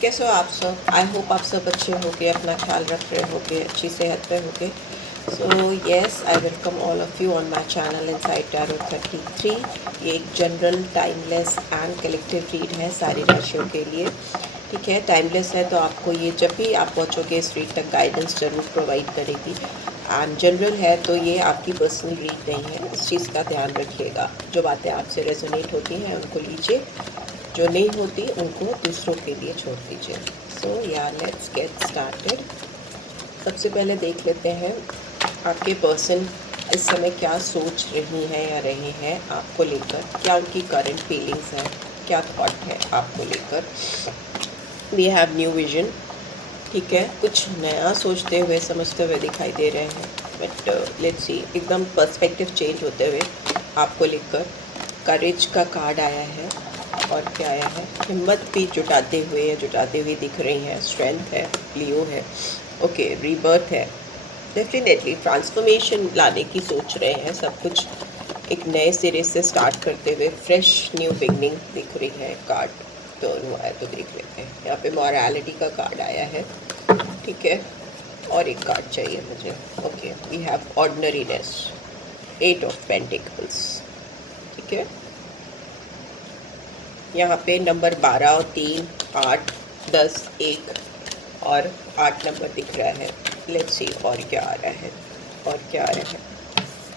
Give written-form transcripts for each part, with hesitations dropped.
कैसे हो आप सब? आई होप आप सब अच्छे होगे, अपना ख्याल रख रहे होगे, अच्छी सेहत पे होगे। So yes, I welcome all of you on my channel inside tarot 33। ये एक general, timeless and collective read है सारी राशियों के लिए। ठीक है, टाइमलेस है तो आपको ये जब भी आप पहुँचोगे इस रीड तक गाइडेंस ज़रूर प्रोवाइड करेगी। एंड जनरल है तो ये आपकी पर्सनल रीड नहीं है, इस चीज़ का ध्यान रखिएगा। जो बातें आपसे रेजोनेट होती हैं उनको लीजिए, जो नहीं होती उनको दूसरों के लिए छोड़ दीजिए। सो या लेट्स गेट स्टार्टेड। सबसे पहले देख लेते हैं आपके पर्सन इस समय क्या सोच रही हैं या रहे हैं आपको लेकर, क्या उनकी करंट फीलिंग्स हैं, क्या थॉट है आपको लेकर। We have new vision. ठीक है, कुछ नया सोचते हुए समझते हुए दिखाई दे रहे हैं, बट लेट्स सी, एकदम पर्सपेक्टिव चेंज होते हुए आपको लेकर। करेज का कार्ड आया है और क्या आया है, हिम्मत भी जुटाते हुए दिख रही हैं, स्ट्रेंथ है, लियो है, ओके, रीबर्थ है, डेफिनेटली ट्रांसफॉर्मेशन लाने की सोच रहे हैं। सब कुछ एक नए सिरे से स्टार्ट करते हुए फ्रेश न्यू बिगनिंग दिख रही है। कार्ड टर्न हुआ है तो देख लेते हैं। यहाँ पे मॉरलिटी का कार्ड आया है। ठीक है, और एक कार्ड चाहिए मुझे। Okay, we have ordinariness, 8 of pentacles. ठीक है, यहाँ पे नंबर 12 और 3, 8, 10, 1 और 8 नंबर दिख रहा है। लेट्स सी और क्या आ रहा है, और क्या आ रहा है।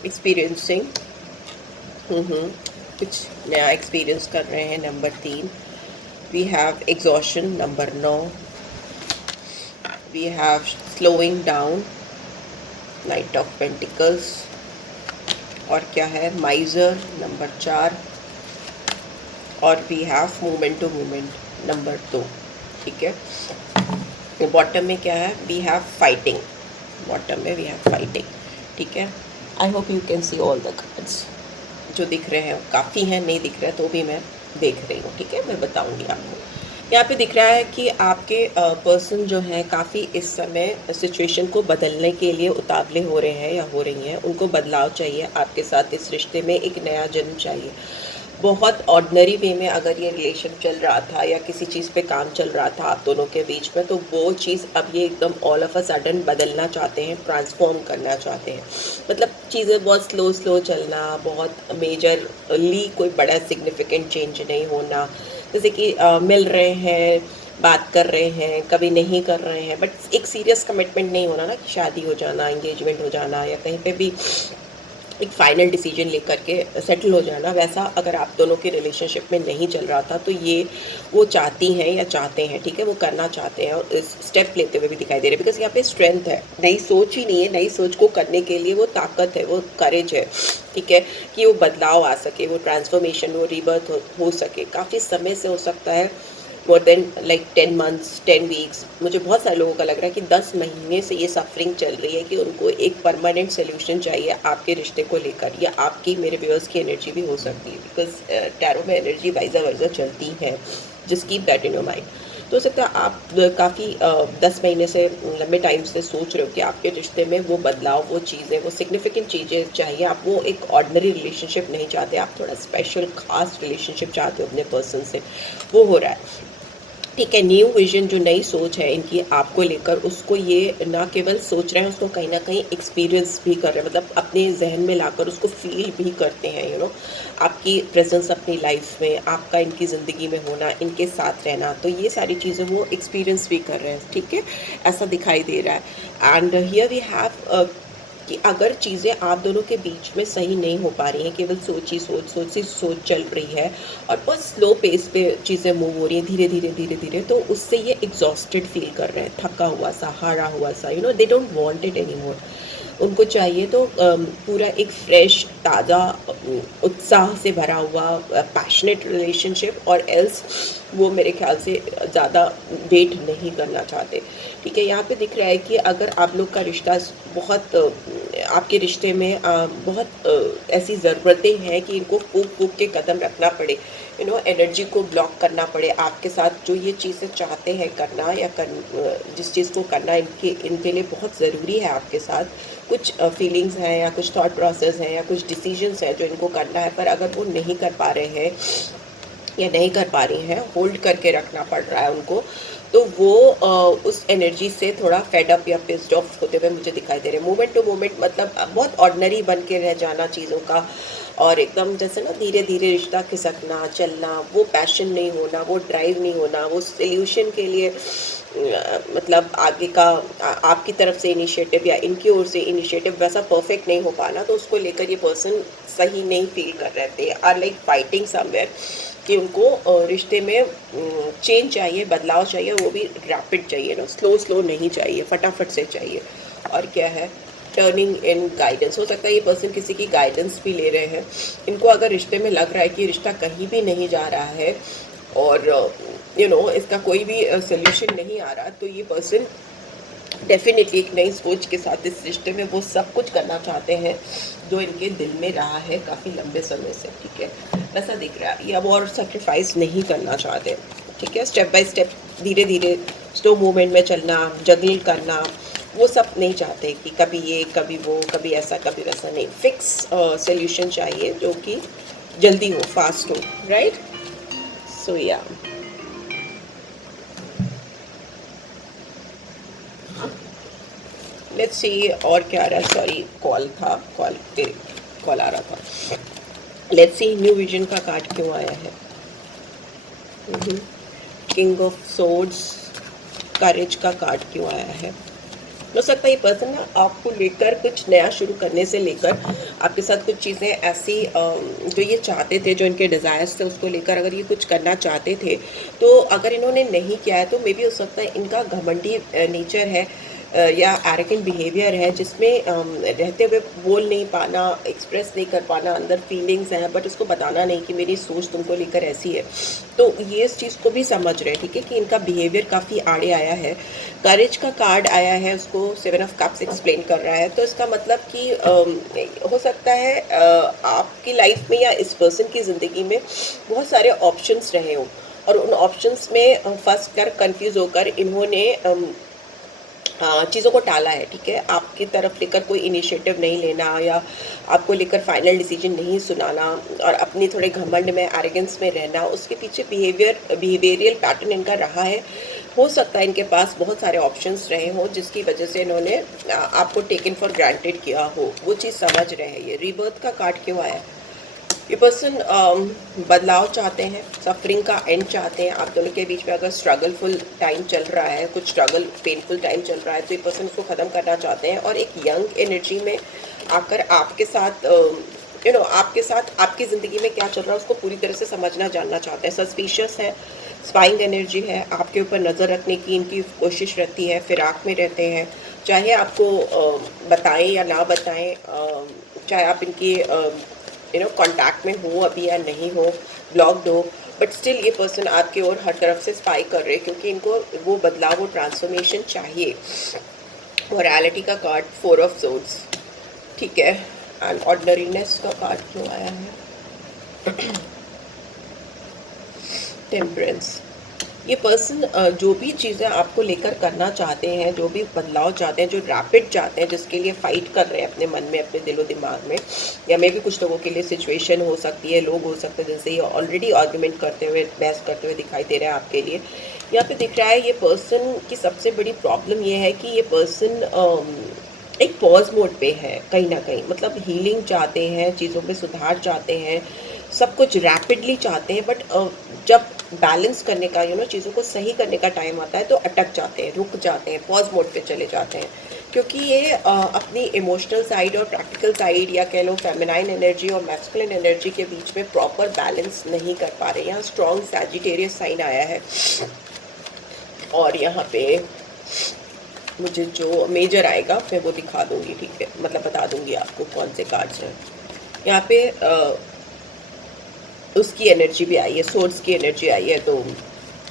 एक्सपीरियंसिंग, कुछ नया एक्सपीरियंस कर रहे हैं। Number 3, we have exhaustion. Number 9, we have slowing down, night of pentacles. और क्या है, माइजर। नंबर 4, और we have movement to movement. Number 2। ठीक है, बॉटम में क्या है, वी हैव फाइटिंग। बॉटम में वी हैव फाइटिंग। ठीक है, I hope you can see all the cards. जो दिख रहे हैं काफ़ी हैं, नहीं दिख रहे तो भी मैं देख रही हूँ। ठीक है, मैं बताऊँगी आपको। यहाँ पे दिख रहा है कि आपके पर्सन जो हैं काफ़ी इस समय सिचुएशन को बदलने के लिए उतावले हो रहे हैं या हो रही हैं। उनको बदलाव चाहिए आपके साथ, इस रिश्ते में एक नया जन्म चाहिए। बहुत ऑर्डिनरी वे में अगर ये रिलेशन चल रहा था या किसी चीज़ पे काम चल रहा था आप दोनों के बीच में, तो वो चीज़ अब ये एकदम ऑल ऑफ अ सडन बदलना चाहते हैं, ट्रांसफॉर्म करना चाहते हैं। मतलब चीज़ें बहुत स्लो स्लो चलना, बहुत मेजरली कोई बड़ा सिग्निफिकेंट चेंज नहीं होना। जैसे कि मिल रहे हैं, बात कर रहे हैं, कभी नहीं कर रहे हैं, बट एक सीरियस कमिटमेंट नहीं होना ना, कि शादी हो जाना, एंगेजमेंट हो जाना, या कहीं पे भी एक फाइनल डिसीजन लेकर के सेटल हो जाना। वैसा अगर आप दोनों के रिलेशनशिप में नहीं चल रहा था तो ये वो चाहती हैं या चाहते हैं। ठीक है, वो करना चाहते हैं और इस स्टेप लेते हुए भी दिखाई दे रहे हैं। बिकॉज यहाँ पे स्ट्रेंथ है, नई सोच ही नहीं है, नई सोच को करने के लिए वो ताकत है, वो करेज है। ठीक है, कि वो बदलाव आ सके, वो ट्रांसफॉर्मेशन, वो रिबर्थ हो सके। काफ़ी समय से हो सकता है, more than like 10 months, 10 weeks. मुझे बहुत सारे लोगों का लग रहा है कि 10 महीने से ये सफरिंग चल रही है कि उनको एक परमानेंट सोल्यूशन चाहिए आपके रिश्ते को लेकर, या आपकी, मेरे व्यूअर्स की एनर्जी भी हो सकती है। बिकॉज टैरो में एनर्जी वाइजा वर्जा चलती है। Just keep that in your mind. तो हो सकता है आप काफ़ी 10 महीने से, लंबे टाइम से सोच रहे हो कि आपके रिश्ते में वो बदलाव, वो चीज़ें, वो सिग्निफिकेंट चीज़ें चाहिए। आप वो एक ऑर्डिनरी रिलेशनशिप नहीं चाहते, आप थोड़ा स्पेशल खास रिलेशनशिप चाहते हो अपने पर्सन से। वो हो रहा है। ठीक है, न्यू विजन, जो नई सोच है इनकी आपको लेकर, उसको ये ना केवल सोच रहे हैं, उसको कहीं ना कहीं एक्सपीरियंस भी कर रहे हैं। मतलब अपने जहन में लाकर उसको फील भी करते हैं। आपकी प्रेजेंस अपनी लाइफ में, आपका इनकी ज़िंदगी में होना, इनके साथ रहना, तो ये सारी चीज़ें वो एक्सपीरियंस भी कर रहे हैं। ठीक है, ऐसा दिखाई दे रहा है। एंड हियर वी हैव कि अगर चीज़ें आप दोनों के बीच में सही नहीं हो पा रही हैं, केवल सोच चल रही है और बहुत स्लो पेस पे चीज़ें मूव हो रही हैं, धीरे धीरे, तो उससे ये एग्जॉस्टेड फील कर रहे हैं, थका हुआ सा, हारा हुआ सा। They don't want it any more. उनको चाहिए तो पूरा एक फ्रेश, ताज़ा, उत्साह से भरा हुआ पैशनेट रिलेशनशिप, और एल्स वो मेरे ख्याल से ज़्यादा वेट नहीं करना चाहते। ठीक है, यहाँ पे दिख रहा है कि अगर आप लोग का रिश्ता बहुत आपके रिश्ते में बहुत ऐसी ज़रूरतें हैं कि इनको फूक फूक के कदम रखना पड़े, एनर्जी को ब्लॉक करना पड़े आपके साथ। जो ये चीज़ें चाहते हैं करना, या जिस चीज़ को करना इनके लिए बहुत ज़रूरी है आपके साथ, कुछ फीलिंग्स हैं या कुछ थॉट प्रोसेस हैं या कुछ डिसीजंस हैं जो इनको करना है, पर अगर वो नहीं कर पा रहे हैं या नहीं कर पा रही हैं, होल्ड करके रखना पड़ रहा है उनको, तो वो उस एनर्जी से थोड़ा फेड अप या पिस्ड ऑफ होते हुए मुझे दिखाई दे रहे हैं। मोमेंट टू मोमेंट मतलब बहुत ऑर्डिनरी बन के रह जाना चीज़ों का, और एकदम जैसे ना धीरे धीरे रिश्ता खिसकना चलना, वो पैशन नहीं होना, वो ड्राइव नहीं होना, वो सोल्यूशन के लिए मतलब आगे का आपकी तरफ से इनिशिएटिव या इनकी ओर से इनिशिएटिव वैसा परफेक्ट नहीं हो पाना, तो उसको लेकर ये पर्सन सही नहीं फील कर रहे थे, आर लाइक फाइटिंग समवेयर, कि उनको रिश्ते में चेंज चाहिए, बदलाव चाहिए, वो भी रैपिड चाहिए ना, स्लो स्लो नहीं चाहिए, फटाफट से चाहिए। और क्या है, टर्निंग इन गाइडेंस, हो सकता है ये पर्सन किसी की गाइडेंस भी ले रहे हैं। इनको अगर रिश्ते में लग रहा है कि रिश्ता कहीं भी नहीं जा रहा है और इसका कोई भी सोल्यूशन नहीं आ रहा, तो ये पर्सन डेफिनेटली एक नई सोच के साथ इस रिश्ते में वो सब कुछ करना चाहते हैं जो इनके दिल में रहा है काफ़ी लंबे समय से। ठीक है, ऐसा दिख रहा है ये अब और सेक्रीफाइस नहीं करना चाहते। ठीक है, स्टेप बाय स्टेप, धीरे धीरे स्लो मूवमेंट में चलना, जगल करना, वो सब नहीं चाहते कि कभी ये कभी वो, कभी ऐसा कभी वैसा, नहीं, फिक्स सोल्यूशन चाहिए जो कि जल्दी हो, फास्ट हो, राइट। सो या लेट्स सी और क्या आ रहा है। सॉरी, कॉल था, कॉल आ रहा था। लेट्स सी न्यू विजन का कार्ड क्यों आया है। किंग ऑफ सोर्ड्स, करेज का कार्ड क्यों आया है। हो सकता है ये पर्सन ना आपको लेकर कुछ नया शुरू करने से लेकर आपके साथ कुछ चीज़ें ऐसी जो ये चाहते थे, जो इनके डिज़ायर्स थे, उसको लेकर अगर ये कुछ करना चाहते थे, तो अगर इन्होंने नहीं किया है तो मे बी हो सकता है इनका घमंडी नेचर है या एरोगेंट बिहेवियर है, जिसमें रहते हुए बोल नहीं पाना, एक्सप्रेस नहीं कर पाना, अंदर फीलिंग्स हैं बट उसको बताना नहीं कि मेरी सोच तुमको लेकर ऐसी है। तो ये इस चीज़ को भी समझ रहे हैं, ठीक है, कि इनका बिहेवियर काफ़ी आड़े आया है। करेज का कार्ड आया है, उसको 7 ऑफ कप्स एक्सप्लेन कर रहा है, तो इसका मतलब कि हो सकता है आपकी लाइफ में या इस पर्सन की ज़िंदगी में बहुत सारे ऑप्शंस रहे हों, और उन ऑप्शंस में फंस कर, कंफ्यूज होकर इन्होंने चीज़ों को टाला है। ठीक है, आपकी तरफ लेकर कोई इनिशिएटिव नहीं लेना या आपको लेकर फाइनल डिसीजन नहीं सुनाना और अपनी थोड़े घमंड में, एरोगेंस में रहना, उसके पीछे बिहेवियरियल पैटर्न इनका रहा है। हो सकता है इनके पास बहुत सारे ऑप्शंस रहे हों जिसकी वजह से इन्होंने आपको टेकन फॉर ग्रांटेड किया हो, वो चीज़ समझ रहे हैं। ये रीबर्थ का कार्ड क्यों आया। ये पर्सन बदलाव चाहते हैं, सफरिंग का एंड चाहते हैं। आप दोनों के बीच में अगर स्ट्रगलफुल टाइम चल रहा है, कुछ स्ट्रगल पेनफुल टाइम चल रहा है, तो ये पर्सन उसको ख़त्म करना चाहते हैं और एक यंग एनर्जी में आकर आपके साथ आपके साथ आपकी ज़िंदगी में क्या चल रहा है उसको पूरी तरह से समझना, जानना चाहते हैं। सस्पिशियस है, स्पाइंग एनर्जी है, आपके ऊपर नज़र रखने की इनकी कोशिश रहती है, फिराक में रहते हैं, चाहे आपको बताएं या ना बताएं, चाहे आप इनकी कांटेक्ट में हो अभी या नहीं हो, ब्लॉक्ड हो, बट स्टिल ये पर्सन आपके ओर हर तरफ से स्पाई कर रहे हैं क्योंकि इनको वो बदलाव, वो ट्रांसफॉर्मेशन चाहिए। मोरालिटी का कार्ड 4 ऑफ सोर्ड्स, ठीक है, एंड ऑर्डिनरीनेस का कार्ड क्यों आया है। टेम्परेंस। ये पर्सन जो भी चीज़ें आपको लेकर करना चाहते हैं, जो भी बदलाव चाहते हैं, जो रैपिड चाहते हैं, जिसके लिए फ़ाइट कर रहे हैं अपने मन में, अपने दिलो दिमाग में, या मे भी कुछ लोगों के लिए सिचुएशन हो सकती है, लोग हो सकते हैं, जैसे ये ऑलरेडी आर्गूमेंट करते हुए, बहस करते हुए दिखाई दे रहा है आपके लिए। यहाँ पे दिख रहा है ये पर्सन की सबसे बड़ी प्रॉब्लम ये है कि ये पर्सन एक पॉज मोड पे है कहीं ना कहीं, मतलब हीलिंग चाहते हैं, चीज़ों में सुधार चाहते हैं, सब कुछ रैपिडली चाहते हैं, बट जब बैलेंस करने का चीज़ों को सही करने का टाइम आता है तो अटक जाते हैं, रुक जाते हैं, पॉज मोड पे चले जाते हैं, क्योंकि ये अपनी इमोशनल साइड और प्रैक्टिकल साइड, या कह लो फेमिनाइन एनर्जी और मैस्कुलिन एनर्जी के बीच में प्रॉपर बैलेंस नहीं कर पा रहे। यहाँ स्ट्रॉन्ग सैजिटेरियस साइन आया है और यहाँ पे मुझे जो मेजर आएगा मैं वो दिखा दूंगी, ठीक है, मतलब बता दूंगी आपको कौन से कार्ड्स हैं। यहाँ पे उसकी एनर्जी भी आई है, सोर्स की एनर्जी आई है, तो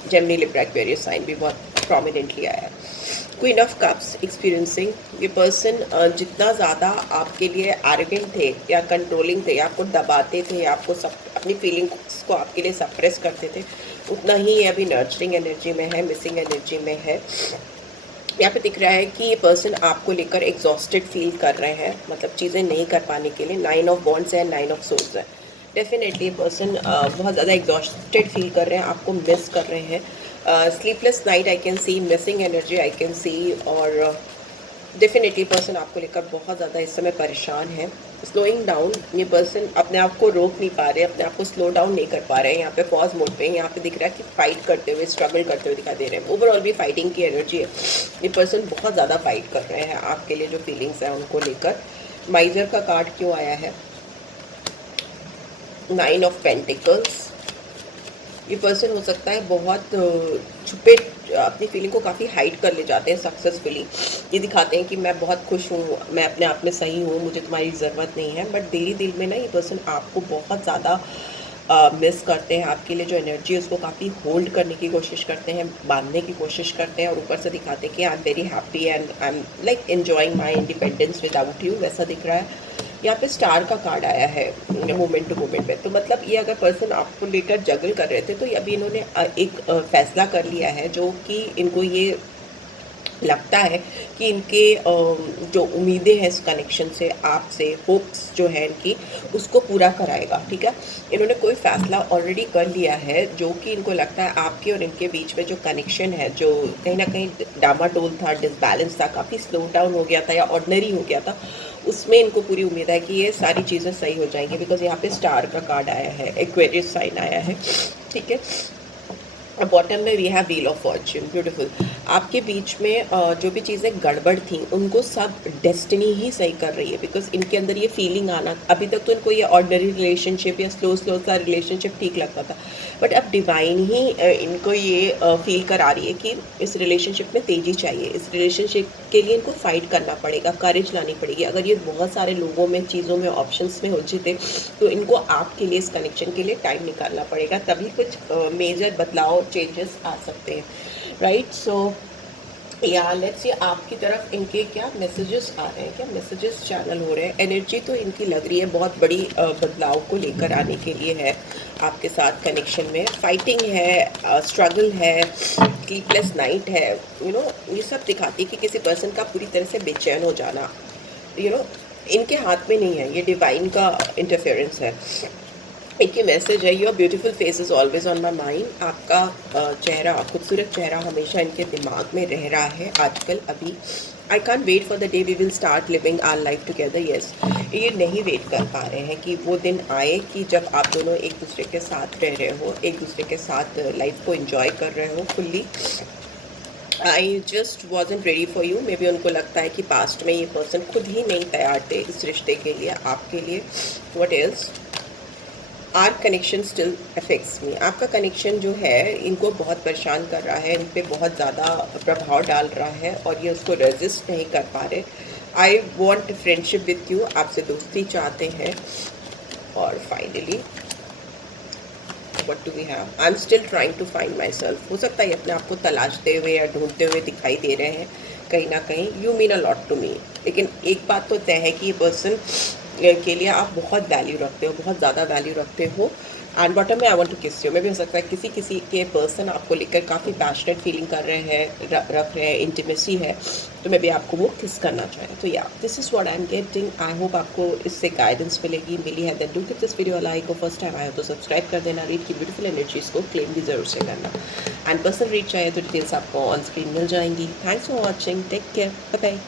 जेमिनी, लिब्रा, एक्वेरियस साइन भी बहुत प्रोमिनेंटली आया है। Queen of cups, experiencing. ये पर्सन जितना ज़्यादा आपके लिए एरोगेंट थे या कंट्रोलिंग थे, या आपको दबाते थे, या आपको अपनी फीलिंग्स को आपके लिए सप्रेस करते थे, उतना ही ये अभी नर्चरिंग एनर्जी में है, मिसिंग एनर्जी में है। यहाँ पे दिख रहा है कि ये पर्सन आपको लेकर एग्जॉस्टेड फील कर रहे हैं, मतलब चीज़ें नहीं कर पाने के लिए। 9 ऑफ वॉन्ड्स है, 9 ऑफ सोर्ड्स है। डेफिनेटली ये पर्सन बहुत ज़्यादा एग्जॉस्टेड फील कर रहे हैं, आपको मिस कर रहे हैं, sleepless night I can see, missing energy I can see, और डेफिनेटली पर्सन आपको लेकर बहुत ज़्यादा इस समय परेशान है। स्लोइंग डाउन, ये पर्सन अपने आप को रोक नहीं पा रहे, अपने आप को स्लो डाउन नहीं कर पा रहे हैं। यहाँ पे पॉज मोड पे, यहाँ पे दिख रहा है कि फाइट करते हुए, स्ट्रगल करते हुए दिखाई दे रहे हैं। ओवरऑल भी फाइटिंग की एनर्जी है, ये पर्सन बहुत ज़्यादा फाइट कर रहे हैं आपके लिए, जो फीलिंग्स हैं उनको लेकर। माइजर का कार्ड क्यों आया है? 9 ऑफ पेंटिकल्स। ये पर्सन हो सकता है बहुत छुपे अपनी फीलिंग को काफ़ी हाइड कर ले जाते हैं सक्सेसफुली। ये दिखाते हैं कि मैं बहुत खुश हूँ, मैं अपने आप में सही हूँ, मुझे तुम्हारी ज़रूरत नहीं है। बट दिली दिल में ना ये पर्सन आपको बहुत ज़्यादा मिस करते हैं। आपके लिए जो एनर्जी है उसको काफ़ी होल्ड करने की कोशिश करते हैं, बांधने की कोशिश करते हैं, और ऊपर से दिखाते हैं कि I am very happy and I am like enjoying my independence without you, वैसा दिख रहा है। यहाँ पे स्टार का कार्ड आया है मोमेंट टू मोमेंट पे। तो मतलब ये अगर पर्सन आपको लेकर जगल कर रहे थे, तो अभी इन्होंने एक फैसला कर लिया है, जो कि इनको ये लगता है कि इनके जो उम्मीदें हैं इस कनेक्शन से, आपसे होप्स जो है इनकी, उसको पूरा कराएगा। ठीक है, इन्होंने कोई फ़ैसला ऑलरेडी कर लिया है, जो कि इनको लगता है आपके और इनके बीच में जो कनेक्शन है, जो कहीं ना कहीं डामाडोल था, डिसबैलेंस था, काफ़ी स्लो डाउन हो गया था या ऑर्डनरी हो गया था, उसमें इनको पूरी उम्मीद है कि ये सारी चीज़ें सही हो जाएंगी। बिकॉज यहाँ पे स्टार का कार्ड आया है, एक्वेरियस साइन आया है। ठीक है, बॉटम में we have wheel of fortune. Beautiful. आपके बीच में जो भी चीज़ें गड़बड़ थी उनको सब डेस्टिनी ही सही कर रही है। बिकॉज इनके अंदर ये फीलिंग आना, अभी तक तो इनको ये ऑर्डिनरी रिलेशनशिप या स्लो स्लो सा रिलेशनशिप ठीक लगता था, बट अब डिवाइन ही इनको ये फील करा रही है कि इस रिलेशनशिप में तेज़ी चाहिए। इस रिलेशनशिप के लिए इनको फाइट करना पड़ेगा, करेज लानी पड़ेगी। अगर ये बहुत सारे लोगों में, चीज़ों में, ऑप्शंस में उलझे थे, तो इनको आपके लिए, इस कनेक्शन के लिए टाइम निकालना पड़ेगा, तभी कुछ मेजर बदलाव, चेंजेस आ सकते हैं। राइट, सो या लेट्स से आपकी तरफ इनके क्या मैसेजेस आ रहे हैं, क्या मैसेजेस चैनल हो रहे हैं। एनर्जी तो इनकी लग रही है बहुत बड़ी बदलाव को लेकर आने के लिए है आपके साथ कनेक्शन में। फाइटिंग है, स्ट्रगल है, स्लीपलेस नाइट है, ये सब दिखाती है कि किसी पर्सन का पूरी तरह से बेचैन हो जाना इनके हाथ में नहीं है, ये डिवाइन का इंटरफेरेंस है। एक ये मैसेज है, your beautiful face is always on my mind. आपका चेहरा, खूबसूरत चेहरा हमेशा इनके दिमाग में रह रहा है आजकल, अभी। I can't wait for the day we will start living our life together. Yes, ये नहीं वेट कर पा रहे हैं कि वो दिन आए कि जब आप दोनों एक दूसरे के साथ रह रहे हो, एक दूसरे के साथ लाइफ को इन्जॉय कर रहे हो fully. I just wasn't ready for you. May be उनको लगता है कि पास्ट में ये पर्सन खुद ही नहीं तैयार थे इस रिश्ते के लिए, आपके लिए। What else? Our connection still affects me. आपका कनेक्शन जो है इनको बहुत परेशान कर रहा है, इन पर बहुत ज़्यादा प्रभाव डाल रहा है, और ये उसको रेजिस्ट नहीं कर पा रहे। I want friendship with you, आपसे दोस्ती चाहते हैं। और finally what do we have? I am still trying to find myself. हो सकता है अपने आप को तलाशते हुए या ढूंढते हुए दिखाई दे रहे हैं कहीं ना कहीं। You mean a lot to me. लेकिन एक बात तो तय है कि ये पर्सन के लिए आप बहुत वैल्यू रखते हो, बहुत ज़्यादा वैल्यू रखते हो। एंड बॉटम में आई वांट टू किस यू। में भी हो सकता है किसी के पर्सन आपको लेकर काफ़ी पैशनेट फीलिंग कर रहे हैं, रख रहे हैं, इंटीमेसी है, तो मैं भी आपको वो किस करना चाहें। तो या this is what I am getting. I hope आपको इससे गाइडेंस मिली है। Then do give this video like, और फर्स्ट टाइम आए हो तो सब्सक्राइब कर देना। रीड की ब्यूटीफुल एनर्जीज़ को क्लेम भी ज़रूर से करना। एंड पर्सन रीड चाहिए तो डिटेल्स आपको ऑन स्क्रीन मिल जाएंगी। Thanks for watching, take care, bye bye.